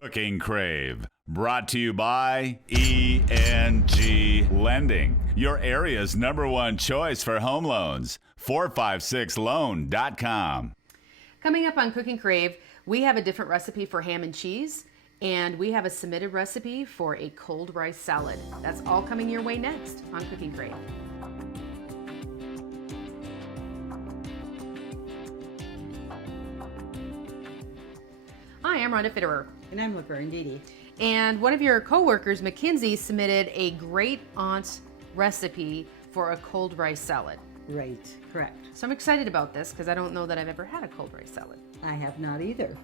Cooking Crave, brought to you by ENG Lending, your area's #1 choice for home loans. 456loan.com. Coming up on Cooking Crave, we have a different recipe for ham and cheese, and we have a submitted recipe for a cold rice salad. That's all coming your way next on Cooking Crave. Hi, I'm Rhonda Fitterer. And I'm Laverne Didi. And one of your coworkers, Mackenzie, submitted a great aunt recipe for a cold rice salad. Right, correct. So I'm excited about this because I don't know that I've ever had a cold rice salad. I have not either.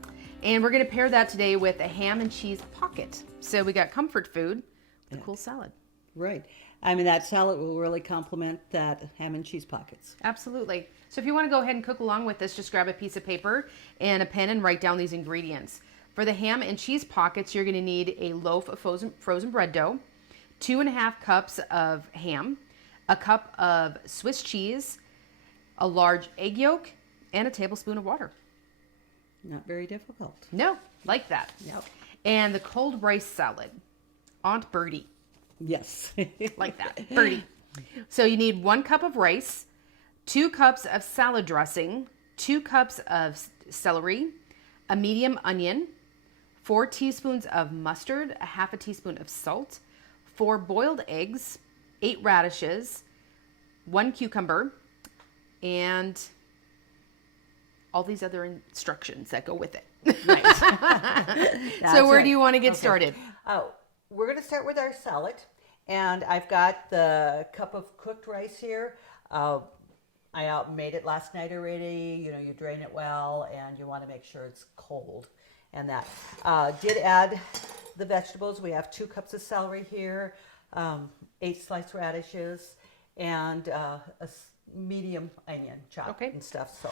And we're going to pair that today with a ham and cheese pocket. So we got comfort food with a cool salad. Right. I mean, that salad will really complement that ham and cheese pockets. Absolutely. So if you want to go ahead and cook along with this, just grab a piece of paper and a pen and write down these ingredients. For the ham and cheese pockets, you're going to need a loaf of frozen bread dough, 2.5 cups of ham, a cup of Swiss cheese, a large egg yolk, and a tablespoon of water. Not very difficult. No, like that. Yep. And the cold rice salad, Aunt Birdie. Yes. Like that, Birdie. So you need 1 cup of rice, 2 cups of salad dressing, 2 cups of celery, a medium onion, 4 teaspoons of mustard, a half a teaspoon of salt, 4 boiled eggs, 8 radishes, 1 cucumber, and all these other instructions that go with it. Right. So where do you want to get started? Oh, we're going to start with our salad. And I've got the cup of cooked rice here. I made it last night already. You know, you drain it well and you want to make sure it's cold. And that did add the vegetables. We have 2 cups of celery here, 8 sliced radishes, and a medium onion chopped and stuff. So,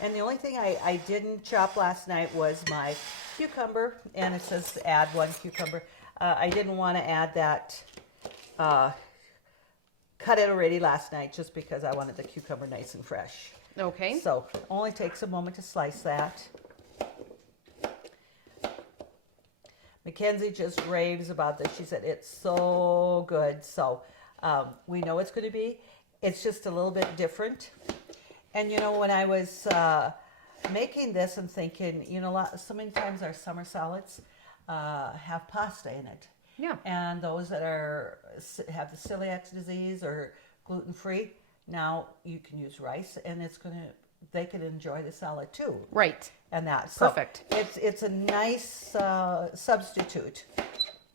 and the only thing I didn't chop last night was my cucumber, and it says add 1 cucumber. I didn't want to add that. Cut it already last night just because I wanted the cucumber nice and fresh. Okay. So it only takes a moment to slice that. Mackenzie just raves about this. She said it's so good. So we know it's going to be. It's just a little bit different. And you know, when I was making this and thinking, you know, so many times our summer salads have pasta in it. Yeah. And those that have the celiac disease or gluten-free, now you can use rice, and they can enjoy the salad too. Right. And that. Perfect. So it's a nice substitute,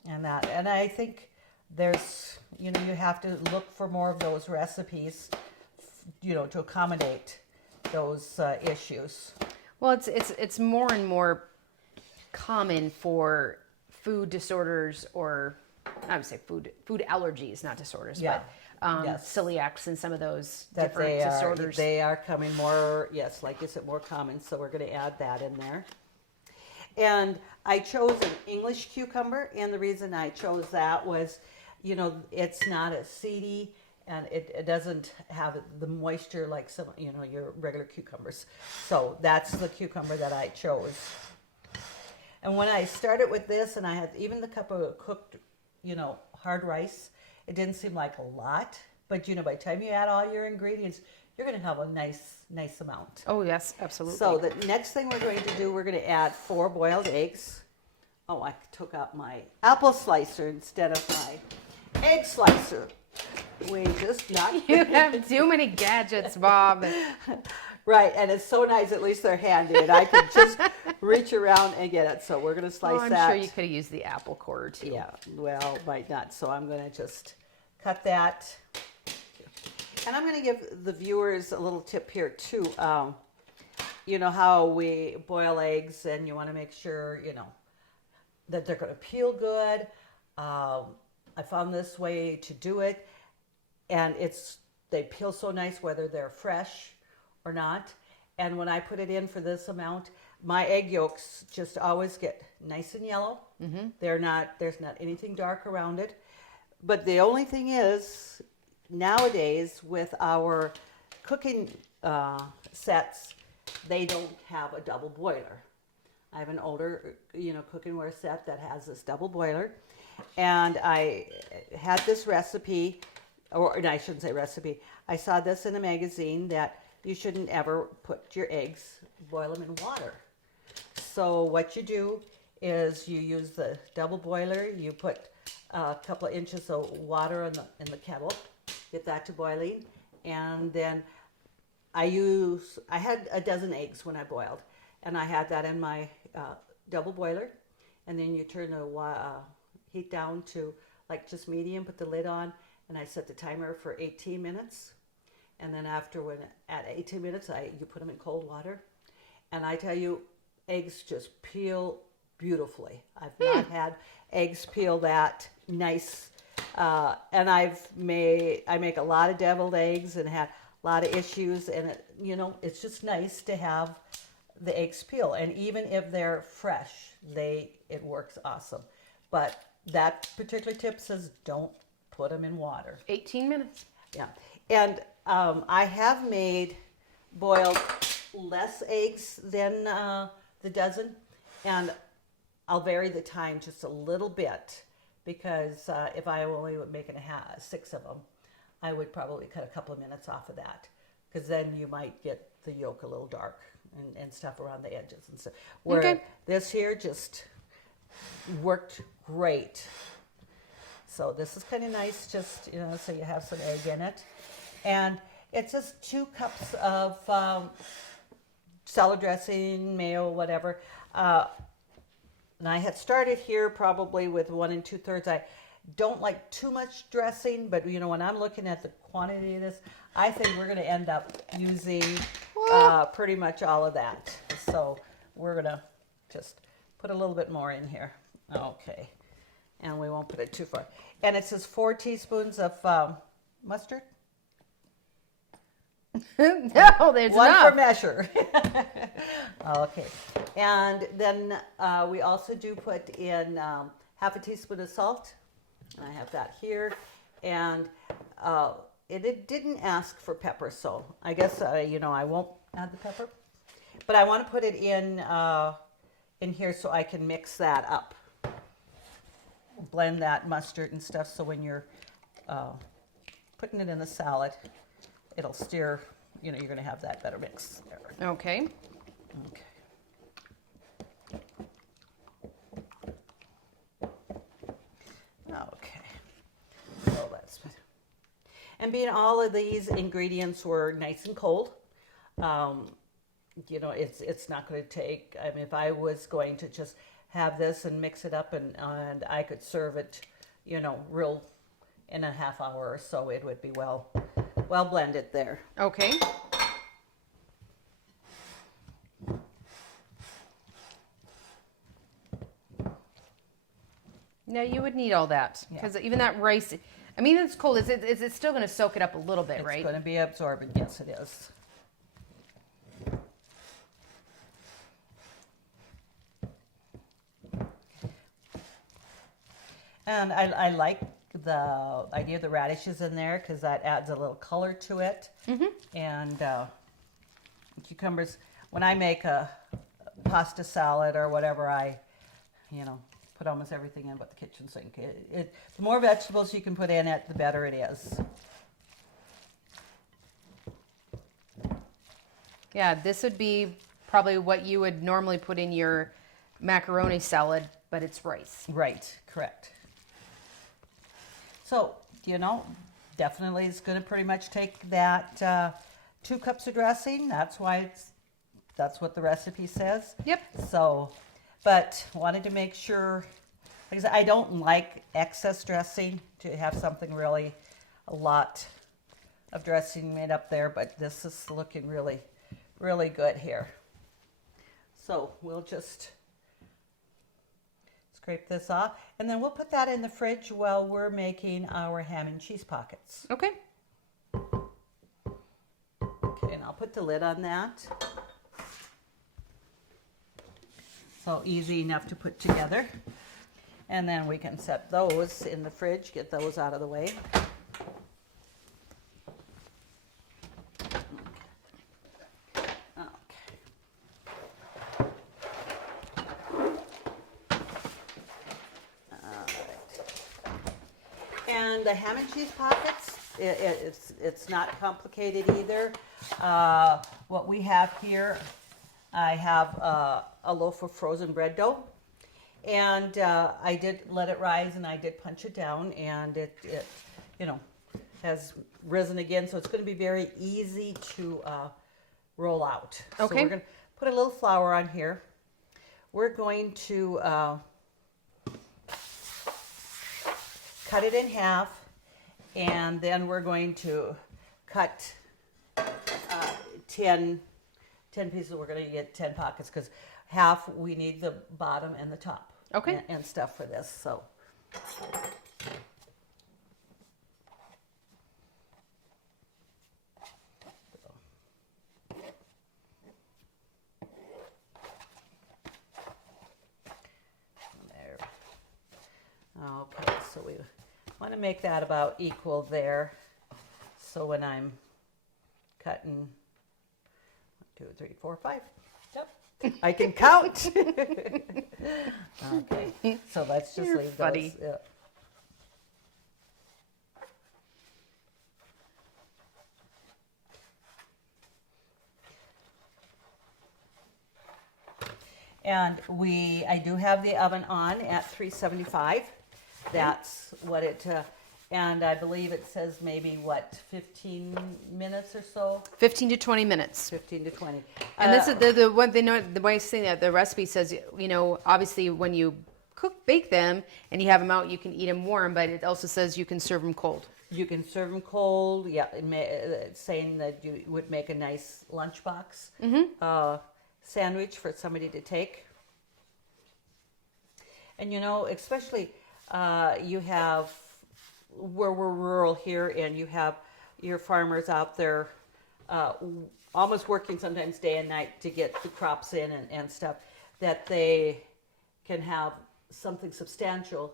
and I think there's, you know, you have to look for more of those recipes, you know, to accommodate those issues. Well, it's more and more common for food disorders, or I would say food allergies, not disorders, but celiacs and some of those different disorders. They are coming more, yes, like you said, more common. So we're going to add that in there. And I chose an English cucumber, and the reason I chose that was, you know, it's not as seedy, and it doesn't have the moisture like some, you know, your regular cucumbers. So that's the cucumber that I chose. And when I started with this, and I had even the cup of cooked, you know, hard rice, it didn't seem like a lot. But, you know, by the time you add all your ingredients, you're going to have a nice amount. Oh, yes, absolutely. So the next thing we're going to do, we're going to add 4 boiled eggs. Oh, I took out my apple slicer instead of my egg slicer. We just knocked. You have too many gadgets, Bob. Right, and it's so nice, at least they're handy, and I can just reach around and get it. So we're going to slice that. I'm sure you could have used the apple core, too. Yeah, well, might not. So I'm going to just cut that. And I'm going to give the viewers a little tip here, too. You know how we boil eggs, and you want to make sure, you know, that they're going to peel good. I found this way to do it, and they peel so nice whether they're fresh or not. And when I put it in for this amount, my egg yolks just always get nice and yellow. Mm-hmm. There's not anything dark around it. But the only thing is, nowadays with our cooking sets, they don't have a double boiler. I have an older, cookware set that has this double boiler. And I had this recipe, or no, I shouldn't say recipe. I saw this in a magazine that you shouldn't ever put your eggs, boil them in water. So what you do is you use the double boiler, you put a couple of inches of water in the kettle, get that to boiling, and then I had a dozen eggs when I boiled, and I had that in my double boiler, and then you turn the heat down to like just medium, put the lid on, and I set the timer for 18 minutes, and then at 18 minutes, you put them in cold water, and I tell you, eggs just peel beautifully. I've not had eggs peel that nice, and I make a lot of deviled eggs and had a lot of issues, and it's just nice to have the eggs peel, and even if they're fresh, it works awesome. But that particular tip says don't put them in water. 18 minutes. Yeah, and I have boiled less eggs than the dozen, and I'll vary the time just a little bit, because if I only were making 6 of them, I would probably cut a couple of minutes off of that, because then you might get the yolk a little dark and stuff around the edges and stuff. Where this here just worked great. So this is kind of nice, just, so you have some egg in it. And it's just 2 cups of salad dressing, mayo, whatever. And I had started here probably with 1 2/3. I don't like too much dressing, but when I'm looking at the quantity of this, I think we're going to end up using pretty much all of that. So we're going to just put a little bit more in here. Okay. And we won't put it too far. And it says 4 teaspoons of mustard. No, there's One enough. for measure. Okay. And then we also do put in half a teaspoon of salt. I have that here. And it didn't ask for pepper, so I guess, I won't add the pepper. But I want to put it in here so I can mix that up. Blend that mustard and stuff, so when you're putting it in the salad, it'll stir, you're going to have that better mix there. Okay. Okay. Okay. So that's, and being all of these ingredients were nice and cold, it's not going to take, if I was going to just have this and mix it up and I could serve it, real in a half hour or so, it would be well blended there. Okay. Yeah, you would need all that, because even that rice, it's cold. Is it still going to soak it up a little bit, right? It's going to be absorbent. Yes, it is. And I like the idea of the radishes in there, because that adds a little color to it. Mm-hmm. And cucumbers, when I make a pasta salad or whatever, I, put almost everything in but the kitchen sink. The more vegetables you can put in it, the better it is. Yeah, this would be probably what you would normally put in your macaroni salad, but it's rice. Right, correct. So, definitely it's going to pretty much take that 2 cups of dressing. That's what the recipe says. Yep. So, but wanted to make sure, like I said, I don't like excess dressing, to have something really, a lot of dressing made up there, but this is looking really, really good here. So we'll just scrape this off, and then we'll put that in the fridge while we're making our ham and cheese pockets. Okay. Okay, and I'll put the lid on that. So easy enough to put together. And then we can set those in the fridge, get those out of the way. Okay. And the ham and cheese pockets, it's not complicated either. What we have here, I have a loaf of frozen bread dough. And I did let it rise and I did punch it down, and it has risen again. So it's going to be very easy to roll out. Okay. So we're going to put a little flour on here. We're going to cut it in half, and then we're going to cut 10 pieces. We're going to get 10 pockets because half we need the bottom and the top. Okay. And stuff for this. So. There. Okay, so we want to make that about equal there. So when I'm cutting 1, 2, 3, 4, 5. Yep. I can count. Okay, so let's just You're leave funny. those. Yeah. And I do have the oven on at 375. That's what it, and I believe it says maybe 15 minutes or so? 15 to 20 minutes. 15 to 20. And this is the one thing, the way I say that the recipe says, obviously when you bake them and you have them out, you can eat them warm, but it also says you can serve them cold. You can serve them cold. Yeah, it's saying that you would make a nice lunchbox sandwich for somebody to take. And especially you have where we're rural here, and you have your farmers out there almost working sometimes day and night to get the crops in and stuff, that they can have something substantial,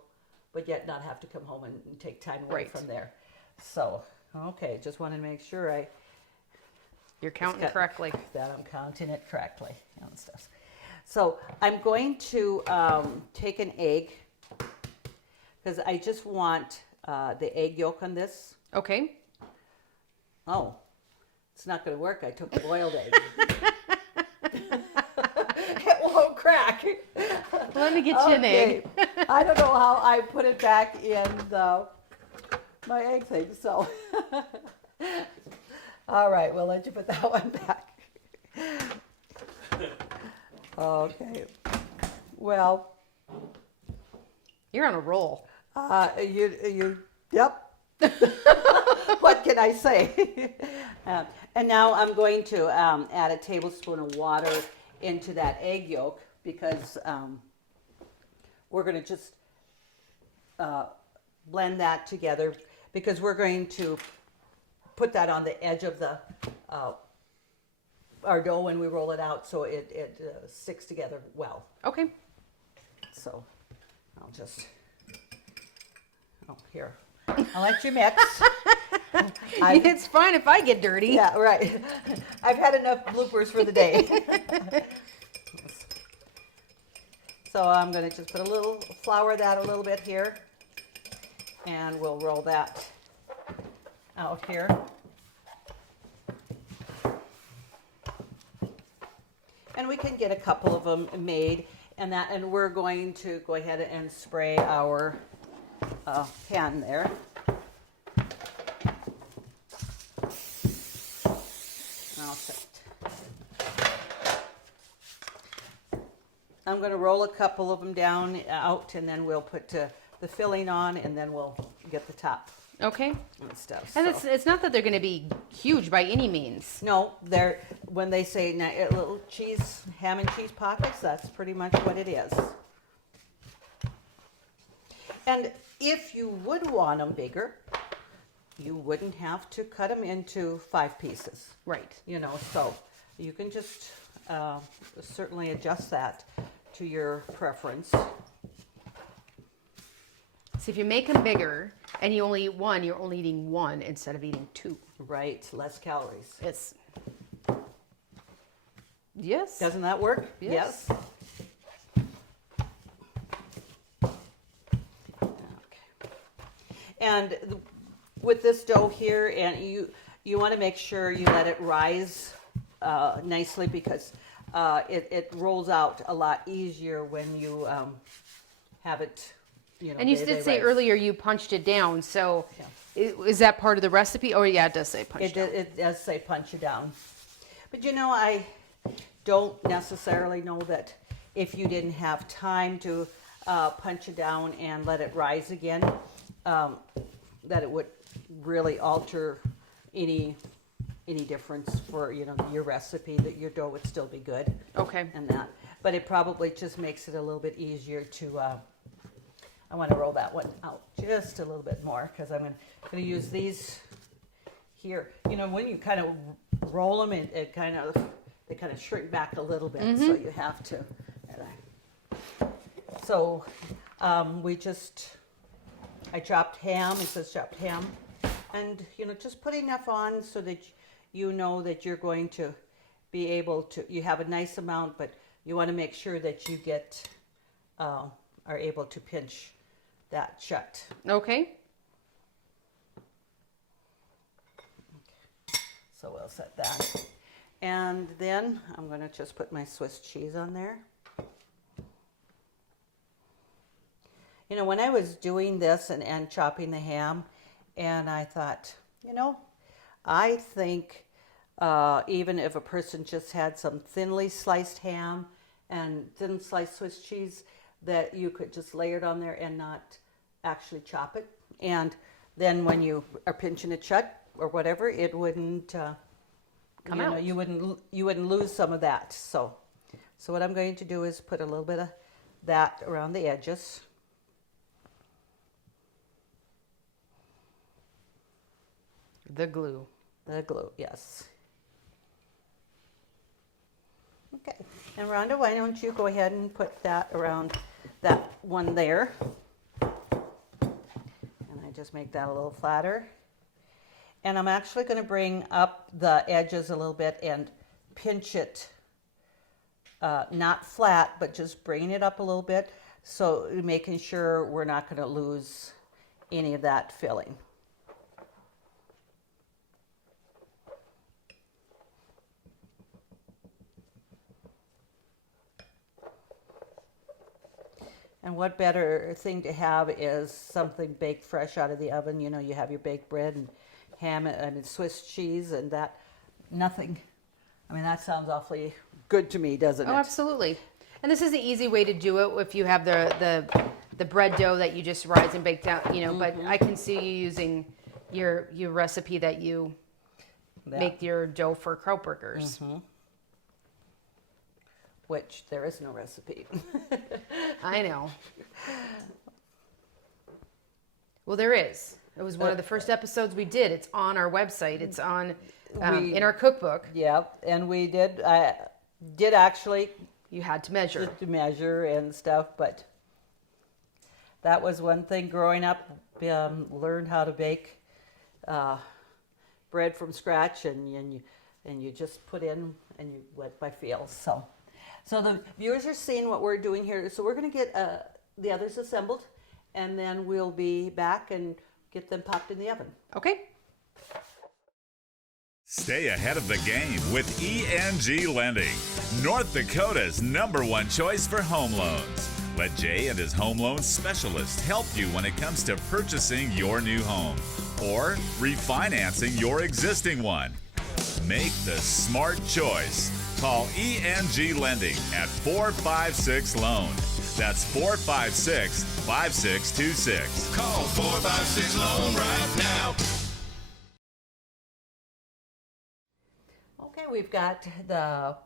but yet not have to come home and take time away Right. from there. So, okay, just wanted to make sure You're counting correctly. that I'm counting it correctly and stuff. So I'm going to take an egg, because I just want the egg yolk on this. Okay. Oh, it's not going to work. I took a boiled egg. It won't crack. Let me get you an egg. I don't know how I put it back in my egg thing. So, all right, we'll let you put that one back. Okay. Well, You're on a roll. Yep. What can I say? And now I'm going to add a tablespoon of water into that egg yolk, because we're going to just blend that together, because we're going to put that on the edge of the our dough when we roll it out, so it sticks together well. Okay. So I'll just, here. I'll let you mix. It's fine if I get dirty. Yeah, right. I've had enough bloopers for the day. So I'm going to just put flour that a little bit here, and we'll roll that out here. And we can get a couple of them made, and we're going to go ahead and spray our pan there. I'm going to roll a couple of them down out, and then we'll put the filling on, and then we'll get the top Okay. and stuff. And so. it's not that they're going to be huge by any means. No, when they say little ham and cheese pockets, that's pretty much what it is. And if you would want them bigger, you wouldn't have to cut them into 5 pieces. Right. So you can just certainly adjust that to your preference. So if you make them bigger and you only eat one, you're only eating one instead of eating 2. Right, less calories. It's yes. Doesn't that work? Yes. Okay. And with this dough here, and you want to make sure you let it rise nicely, because it rolls out a lot easier when you have it, And you did say earlier you punched it down, so is that part of the recipe? Oh yeah, it does say punch down. It does say punch it down. But I don't necessarily know that if you didn't have time to punch it down and let it rise again, that it would really alter any difference for your recipe, that your dough would still be good. Okay. And that, but it probably just makes it a little bit easier to. I want to roll that one out just a little bit more, because I'm going to use these here. When you kind of roll them, they kind of shrink back a little bit, so you have to. So I chopped ham. It says chopped ham, and just put enough on so that that you're going to be able to. You have a nice amount, but you want to make sure that you are able to pinch that shut. Okay. So we'll set that. And then I'm going to just put my Swiss cheese on there. When I was doing this and chopping the ham, and I thought, I think even if a person just had some thinly sliced ham and thin sliced Swiss cheese, that you could just layer it on there and not actually chop it. And then when you are pinching it shut or whatever, it wouldn't come out. You wouldn't lose some of that. So what I'm going to do is put a little bit of that around the edges. The glue. The glue, yes. Okay, and Rhonda, why don't you go ahead and put that around that one there. And I just make that a little flatter. And I'm actually going to bring up the edges a little bit and pinch it, not flat, but just bringing it up a little bit, so making sure we're not going to lose any of that filling. And what better thing to have is something baked fresh out of the oven. You have your baked bread and ham and Swiss cheese, and that, nothing. That sounds awfully good to me, doesn't it? Oh, absolutely. And this is the easy way to do it if you have the bread dough that you just rise and bake down, but I can see you using your recipe that you make your dough for kraut burgers. Which there is no recipe. I know. Well, there is. It was one of the first episodes we did. It's on our website. It's on in our cookbook. Yep, and we did. I did actually. You had to measure. And stuff, but that was one thing growing up. Learned how to bake bread from scratch, and you just put in and you went by feel. So the viewers are seeing what we're doing here. So we're going to get the others assembled, and then we'll be back and get them popped in the oven. Okay. Stay ahead of the game with ENG Lending, North Dakota's #1 choice for home loans. Let Jay and his home loan specialist help you when it comes to purchasing your new home or refinancing your existing one. Make the smart choice. Call ENG Lending at 456-LOAN. That's 456-5626. Call 456-LOAN right now. Okay, we've got the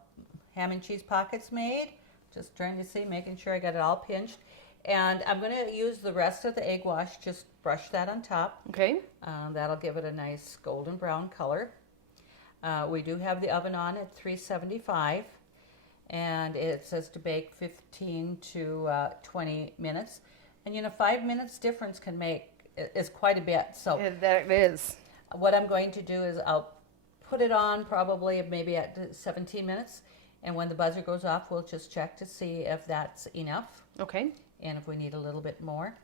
ham and cheese pockets made. Just trying to see, making sure I got it all pinched. And I'm going to use the rest of the egg wash, just brush that on top. Okay. That'll give it a nice golden brown color. We do have the oven on at 375, and it says to bake 15 to 20 minutes. And 5 minutes difference is quite a bit. So Yeah, that is. what I'm going to do is I'll put it on probably maybe at 17 minutes, and when the buzzer goes off, we'll just check to see if that's enough, Okay. and if we need a little bit more.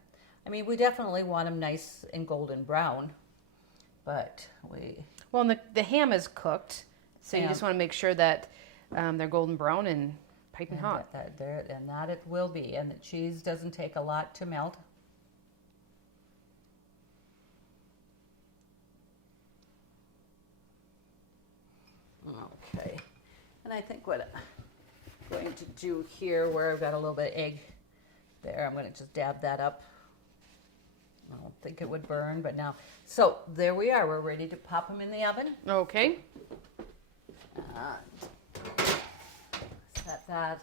I mean, we definitely want them nice and golden brown, but Well, and the ham is cooked, so you Yeah. just want to make sure that they're golden brown and piping hot. that it will be. And the cheese doesn't take a lot to melt. Okay, and I think what I'm going to do here, where I've got a little bit of egg there, I'm going to just dab that up. I don't think it would burn, but now, so there we are. We're ready to pop them in the oven. Okay. Set that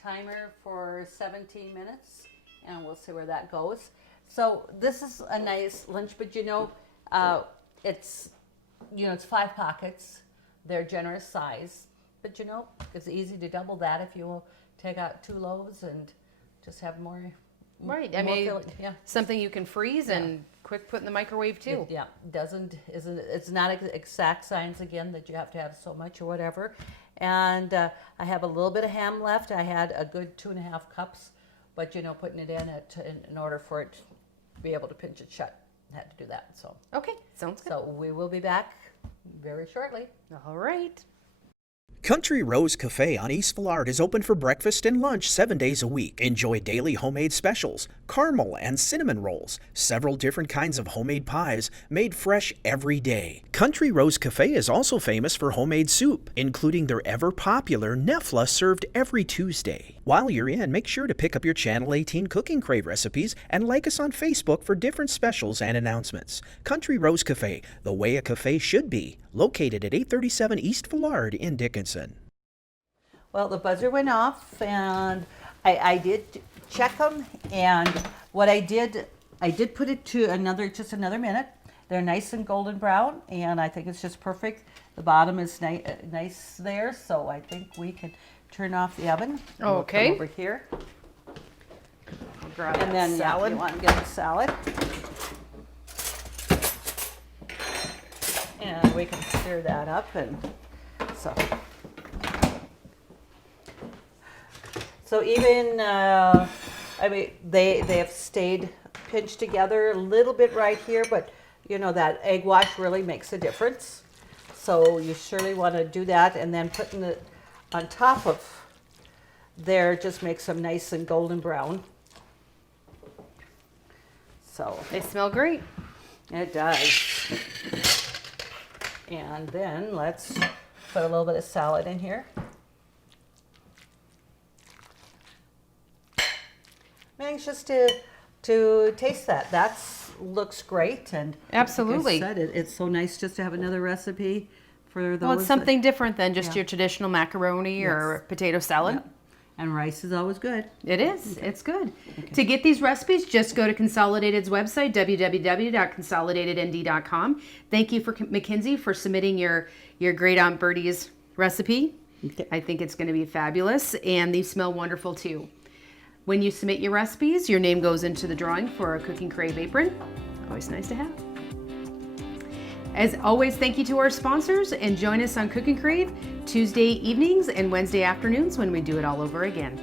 timer for 17 minutes, and we'll see where that goes. So this is a nice lunch, but it's 5 pockets. They're generous size, but it's easy to double that if you take out 2 loaves and just have more. Right. more I mean, filling. Yeah. something you can freeze and quick put in the microwave too. Yeah, it's not exact science again that you have to have so much or whatever. And I have a little bit of ham left. I had a good 2.5 cups, but putting it in order for it to be able to pinch it shut, I had to do that. So Okay, sounds good. so we will be back very shortly. All right. Country Rose Cafe on East Villard is open for breakfast and lunch 7 days a week. Enjoy daily homemade specials, caramel and cinnamon rolls, several different kinds of homemade pies made fresh every day. Country Rose Cafe is also famous for homemade soup, including their ever-popular Nefla served every Tuesday. While you're in, make sure to pick up your Channel 18 Cooking Crave recipes and like us on Facebook for different specials and announcements. Country Rose Cafe, the way a cafe should be, located at 837 East Villard in Dickinson. Well, the buzzer went off, and I did check them, and what I did put it to just another minute. They're nice and golden brown, and I think it's just perfect. The bottom is nice there, so I think we can turn off the oven. And we'll come Okay. over here, I'll grab and that then salad. you want to get the salad, and we can stir that up, and so. So even, I mean, they have stayed pinched together a little bit right here, but that egg wash really makes a difference. So you surely want to do that, and then putting it on top of there just makes them nice and golden brown. So They smell great. it does. And then let's put a little bit of salad in here. I'm anxious to taste that. Looks great, and Absolutely. like I said, it's so nice just to have another recipe for those. Well, it's something different than just Yeah. your traditional macaroni or potato salad. Yeah. And rice is always good. It is. It's good. To get these recipes, just go to Consolidated's website, www.consolidatednd.com. Thank you for Mackenzie for submitting your Great Aunt Bertie's recipe. Okay. I think it's going to be fabulous, and these smell wonderful too. When you submit your recipes, your name goes into the drawing for a Cooking Crave apron. Always nice to have. As always, thank you to our sponsors, and join us on Cooking Crave Tuesday evenings and Wednesday afternoons when we do it all over again.